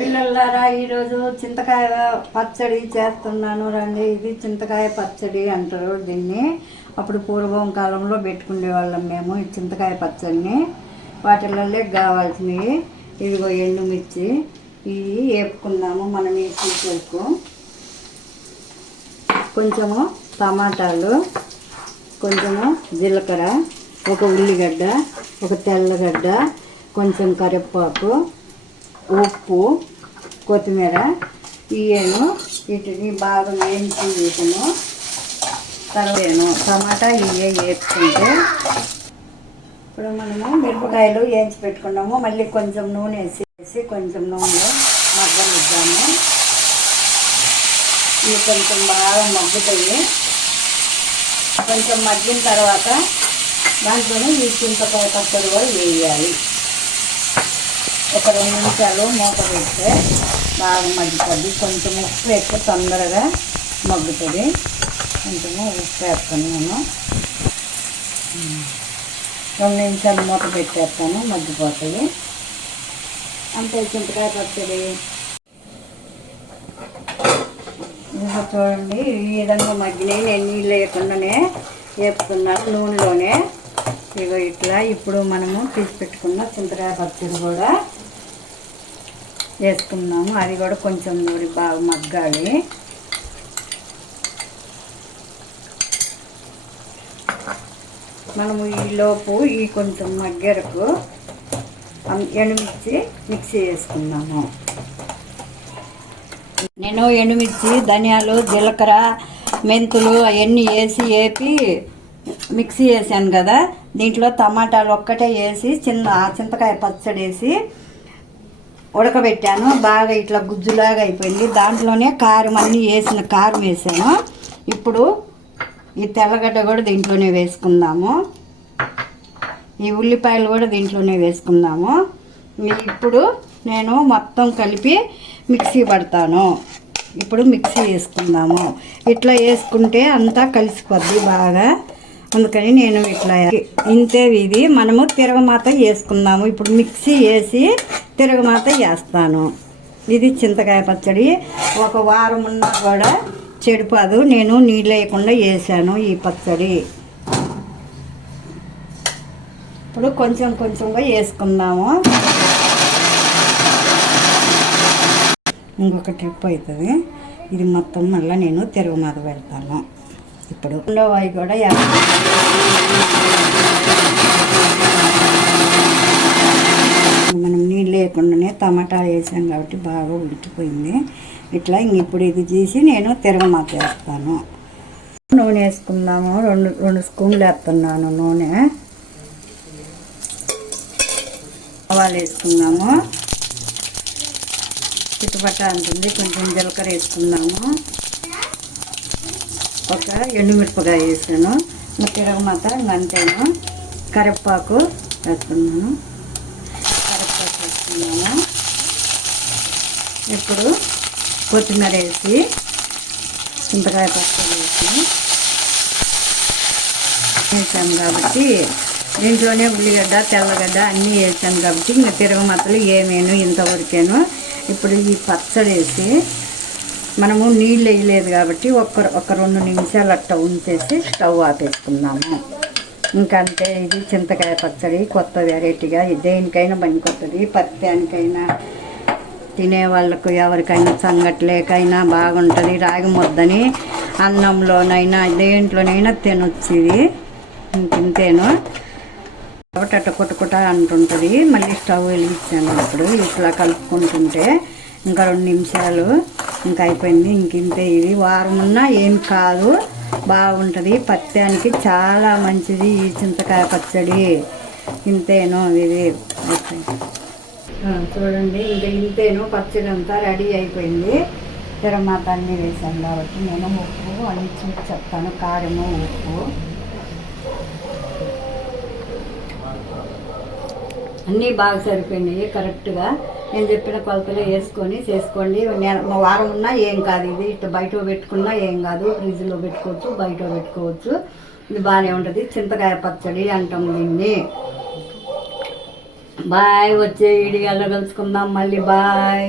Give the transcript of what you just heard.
పిల్లలారా ఈరోజు చింతకాయ పచ్చడి చేస్తున్నాను రండి. ఇది చింతకాయ పచ్చడి అంటారు దీన్ని. అప్పుడు పూర్వం కాలంలో పెట్టుకునే వాళ్ళం మేము ఈ చింతకాయ పచ్చడిని. వాటిల్లో కావాల్సినవి ఇదిగో ఎండుమిర్చి, ఇవి వేపుకుందాము మనం ఈ కూరకు. కొంచెము టమాటాలు, కొంచెము జీలకర్ర, ఒక ఉల్లిగడ్డ, ఒక తెల్లగడ్డ, కొంచెం కరివేపాకు, ఉప్పు, కొత్తిమీర ఇవేను. వీటిని బాగా వేయించి వీటిను తర్వాతను టమాటా ఇవే వేపుకుంటే ఇప్పుడు మనము మిరపకాయలు వేయించి పెట్టుకున్నాము. మళ్ళీ కొంచెం నూనె వేసి కొంచెం నూనెలో మగ్గనిద్దాము. ఇవి కొంచెం బాగా మగ్గుతాయి. కొంచెం మగ్గిన తర్వాత దాంట్లోనే ఈ చింతకాయ పచ్చడి కూడా వేయాలి. ఒక 2 నిమిషాలు మూత పెడితే బాగా మగ్గుతుంది. కొంచెం ఉప్పు వేస్తే తొందరగా మగ్గుతుంది. కొంచెము ఉప్పు వేస్తాను నేను. 2 నిమిషాలు మూత పెట్టేస్తాను, మగ్గిపోతుంది. అంతే చింతకాయ పచ్చడి. ఇంకా చూడండి ఈ విధంగా మగ్గినాయి. నేను నీళ్ళు వేయకుండానే వేపుతున్నాను నూనెలోనే. ఇగో ఇట్లా ఇప్పుడు మనము తీసి పెట్టుకున్న చింతకాయ పచ్చడి కూడా వేసుకున్నాము. అది కూడా కొంచెం నూనె బాగా మగ్గాలి. మనము ఈలోపు ఈ కొంచెం మగ్గరకు ఎండుమిర్చి మిక్సీ వేసుకున్నాము. నేను ఎండుమిర్చి, ధనియాలు, జీలకర్ర, మెంతులు అవన్నీ వేపి మిక్సీ వేసాను కదా. దీంట్లో టమాటాలు ఒక్కటే వేసి చింతకాయ పచ్చడి వేసి ఉడకబెట్టాను. బాగా ఇట్లా గుజ్జులాగా అయిపోయింది. దాంట్లోనే కారం అన్నీ కారం వేసాను. ఇప్పుడు ఈ తెల్లగడ్డ కూడా దీంట్లోనే వేసుకుందాము. ఈ ఉల్లిపాయలు కూడా దీంట్లోనే వేసుకుందాము. ఇప్పుడు నేను మొత్తం కలిపి మిక్సీ పడతాను. ఇప్పుడు మిక్సీ వేసుకుందాము. ఇట్లా వేసుకుంటే అంతా కలిసిపోద్ది బాగా. అందుకని నేను ఇట్లా ఇంతే. ఇది మనము తిరగమాత వేసుకుందాము. ఇప్పుడు మిక్సీ వేసి తిరగమాత వేస్తాను. ఇది చింతకాయ పచ్చడి. ఒక వారం ఉన్నా కూడా చెడిపోదు. నేను నీళ్ళు వేయకుండా వేసాను ఈ పచ్చడి. ఇప్పుడు కొంచెం కొంచెంగా వేసుకుందాము. ఇంకొక ట్రిప్ అవుతుంది. ఇది మొత్తం మళ్ళీ నేను తిరగమాత పెడతాను. ఇప్పుడు రెండవ అవి కూడా మనం నీళ్ళు లేకుండానే టమాటాలు వేసాం కాబట్టి బాగా ఉడికిపోయింది. ఇట్లా ఇప్పుడు ఇది తీసి నేను తిరగమాత వేస్తాను. నూనె వేసుకుందాము. 2 స్పూన్లు వేస్తున్నాను నూనె. ఆవాలు వేసుకుందాము. చిట్టుపట్ట అంటుంది. కొంచెం జీలకర్ర వేసుకుందాము. ఒక ఎండుమిరపకాయ వేసాను. తిరగమాత అంతేను. కరివేపాకు వేసుకున్నాను. కరివేపాకు వేసుకున్నాము. ఇప్పుడు కొత్తిమీర వేసి చింతకాయ పచ్చడి వేసాను కాబట్టి దీంట్లోనే ఉల్లిగడ్డ, తెల్లగడ్డ అన్నీ వేసాను కాబట్టి ఇంకా తిరగమాతలు ఏమేను ఇంతవరకేను. ఇప్పుడు ఈ పచ్చడి వేసి మనము నీళ్ళు వేయలేదు కాబట్టి ఒక 2 నిమిషాలు అట్ట ఉంచేసి స్టవ్ ఆపేసుకున్నాము. ఇంకంతే. ఇది చింతకాయ పచ్చడి కొత్త వెరైటీగా దేనికైనా పనికొస్తుంది. పత్యానికైనా తినే వాళ్ళకు ఎవరికైనా సంగట్లేకైనా బాగుంటుంది. రాగి ముద్దని అన్నంలోనైనా దేంట్లోనైనా తినొచ్చు. ఇది ఇంతేను. కాబట్టి అట్ట కుట్టుకుట అంటుంటుంది. మళ్ళీ స్టవ్ వెలిగించాను. ఇప్పుడు ఇట్లా కలుపుకుంటుంటే ఇంకా 2 నిమిషాలు ఇంకా అయిపోయింది. ఇంతే. ఇది వారం ఉన్నా ఏం కాదు, బాగుంటుంది. పత్యానికి చాలా మంచిది ఈ చింతకాయ పచ్చడి. ఇంతేను. ఇది చూడండి. ఇంకా ఇంతేను. పచ్చడి అంతా రెడీ అయిపోయింది. తిరగమాత అన్నీ వేసాను కాబట్టి నేను ఉప్పు అన్నీ చూసి చెప్తాను. కారము, ఉప్పు అన్నీ బాగా సరిపోయినాయి కరెక్ట్గా. నేను చెప్పిన కొలతలు వేసుకొని చేసుకోండి. వారం ఉన్నా ఏం కాదు. ఇది ఇట్లా బయట పెట్టుకున్నా ఏం కాదు. ఫ్రిడ్జ్లో పెట్టుకోవచ్చు, బయట పెట్టుకోవచ్చు. ఇది బాగానే ఉంటుంది. చింతకాయ పచ్చడి అంటాం దీన్ని. బాయ్. వచ్చే వీడియోలో కలుసుకుందాం మళ్ళీ. బాయ్.